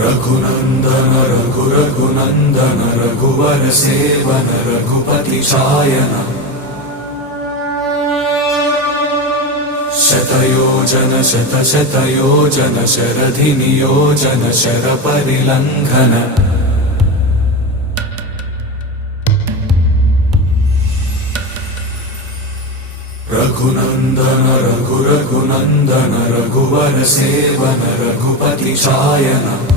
रघुनन्दन रघुनन्दन रघुवर seven Raghupati चायन शतयोजन शतशतयोजन शरधि नियोजन शरपरिलङ्घन रघुनन्दन रघुनन्दन रघुवर seven Raghupati चायन।